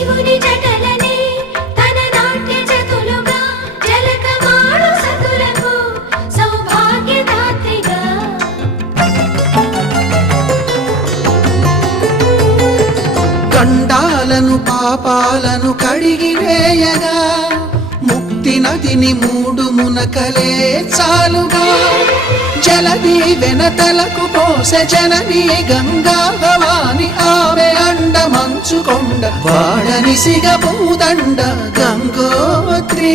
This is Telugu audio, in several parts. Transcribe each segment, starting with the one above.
శివుని జటలనే తన నాట్య చతులుగా జలకమాడు సతులకు సౌభాగ్యదాత్రిగా గండాలను పాపాలను కడిగివేయగా ముక్తి నదిని మూడు మునకలే చాలుగా జలది వెనతలకు పోసె జనని గంగా భవాని ఆమె అండ మంచుకొండ వాడని సిగపూదండ గంగోత్రి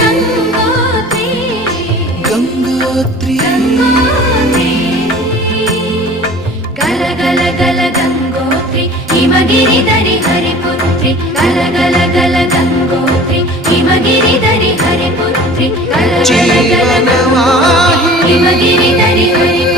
గంగోత్రి గల గల గల గంగోత్రి హిమగిరిధరి హరిపుత్రి గల గల గల గంగోత్రి హిమగిరిధరి హరిపుత్రి గల గల గల గంగోత్రి హిమగిరిధరి హరిపుత్రి